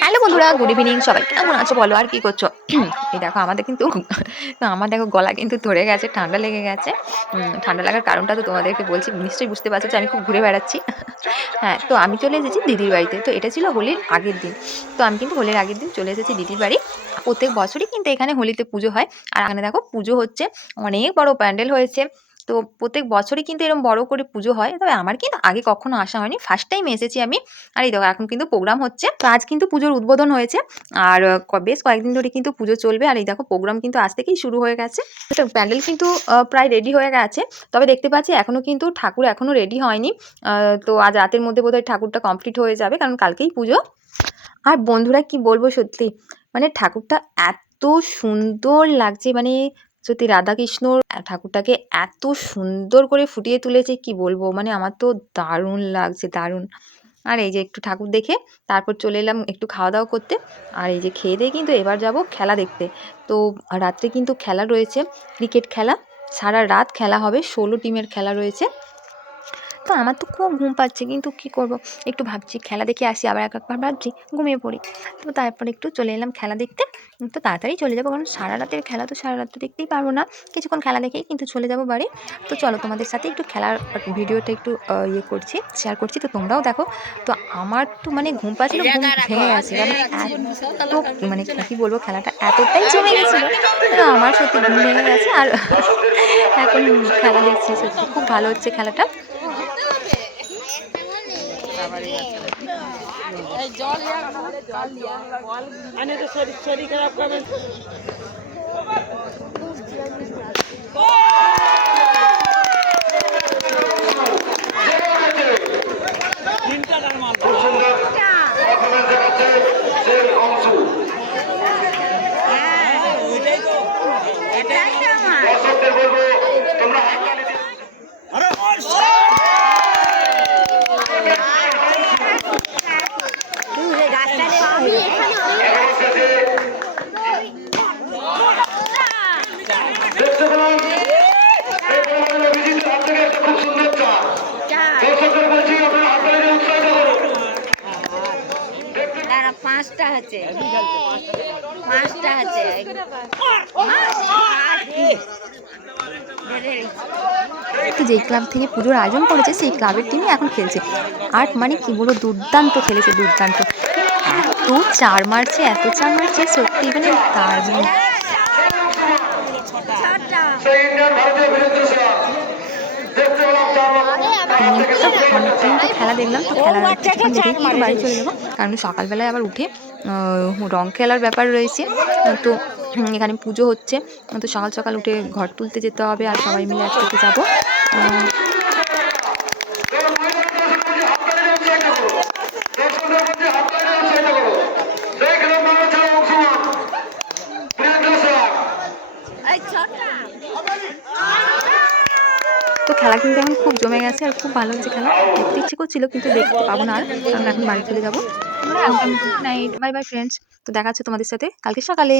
Hello বন্ধুরা, good evening. সবাই কেমন আছো বলো, আর কি করছো? এই দেখো আমাদের কিন্তু আমার দেখো গলা কিন্তু ধরে গেছে, ঠান্ডা লেগে গেছে। ঠান্ডা লাগার কারণটা তো তোমাদেরকে বলছি, নিশ্চয়ই বুঝতে পারছো যে আমি খুব ঘুরে বেড়াচ্ছি। হ্যাঁ, তো আমি চলে এসেছি দিদির বাড়িতে। তো এটা ছিল হোলির আগের দিন। তো আমি কিন্তু হোলির আগের দিন চলে এসেছি দিদির বাড়ি। প্রত্যেক বছরই কিন্তু এখানে হোলিতে পুজো হয়। আর এখানে দেখো পুজো হচ্ছে, অনেক বড় প্যান্ডেল হয়েছে। তো প্রত্যেক বছরই কিন্তু এরকম বড় করে পুজো হয়। তবে আমার কিন্তু আগে কখনো আসা হয়নি, ফার্স্ট টাইম এসেছি আমি। আর এই দেখো এখন কিন্তু প্রোগ্রাম হচ্ছে। তো আজ কিন্তু পুজোর উদ্বোধন হয়েছে। আর বেশ কয়েকদিন ধরে কিন্তু পুজো চলবে। আর এই দেখো প্রোগ্রাম কিন্তু আজ থেকেই শুরু হয়ে গেছে। তো প্যান্ডেল কিন্তু প্রায় রেডি হয়ে গেছে। তবে দেখতে পাচ্ছি এখনো কিন্তু ঠাকুর এখনো রেডি হয়নি। তো আজ রাতের মধ্যে বোধহয় ঠাকুরটা কমপ্লিট হয়ে যাবে, কারণ কালকেই পুজো। আর বন্ধুরা কি বলবো, সত্যি মানে ঠাকুরটা এত সুন্দর লাগছে, মানে সত্যি রাধাকৃষ্ণর ঠাকুরটাকে এত সুন্দর করে ফুটিয়ে তুলেছে, কি বলবো, মানে আমার তো দারুণ লাগছে, দারুণ। আর এই যে একটু ঠাকুর দেখে তারপর চলে এলাম একটু খাওয়া দাওয়া করতে। আর এই যে খেয়ে দিয়ে কিন্তু এবার যাব খেলা দেখতে। তো রাত্রে কিন্তু খেলা রয়েছে, ক্রিকেট খেলা। সারা রাত খেলা হবে, 16 টিমের খেলা রয়েছে। তো আমার তো খুব ঘুম পাচ্ছে, কিন্তু কি করব, একটু ভাবছি খেলা দেখে আসি, আবার একবার ভাবছি ঘুমিয়ে পড়ি। তো তারপরে একটু চলে এলাম খেলা দেখতে। তো তাড়াতাড়ি চলে যাবো, কারণ সারা রাতের খেলা তো সারা রাত তো দেখতেই পারবো না। কিছুক্ষণ খেলা দেখেই কিন্তু চলে যাব বাড়ি। তো চলো তোমাদের সাথে একটু খেলার ভিডিওটা একটু ইয়ে করছি, শেয়ার করছি, তো তোমরাও দেখো। তো আমার তো মানে ঘুম পাচ্ছিল, ঘুম ভেঙে গেছে, কারণ এত মানে কি বলবো, খেলাটা এতটাই জমে গেছিলো। আমার সত্যি ঘুম ভেঙে গেছে। আর এখন খেলা দেখছি, সত্যি খুব ভালো হচ্ছে খেলাটা। পাঁচটা হচ্ছে, পাঁচটা হচ্ছে। তো যেই ক্লাব থেকে পুজোর আয়োজন করেছে সেই ক্লাবের টিমই এখন খেলছে। আর মানে কি বলবো, দুর্দান্ত খেলেছে, দুর্দান্ত। এত চার মারছে, এত চার মারছে, সত্যি মানে দারুণ। অনেকক্ষণ তো খেলা দেখলাম। তো খেলা কিছুক্ষণ দেখেই কিন্তু বাড়ি চলে যাবো, কারণ সকালবেলায় আবার উঠে রং খেলার ব্যাপার রয়েছে। তো এখানে পুজো হচ্ছে, তো সকাল সকাল উঠে ঘর তুলতে যেতে হবে, আর সবাই মিলে একসাথে যাবো। তো খেলা কিন্তু এখন খুব জমে গেছে, আর খুব ভালো হচ্ছে খেলা। দেখতে ইচ্ছে করছিল, কিন্তু দেখতে পাবো না আর, কারণ এখন বাড়ি চলে যাবো। আমরা একদম good night, bye bye friends. তো দেখা হচ্ছে তোমাদের সাথে কালকে সকালে।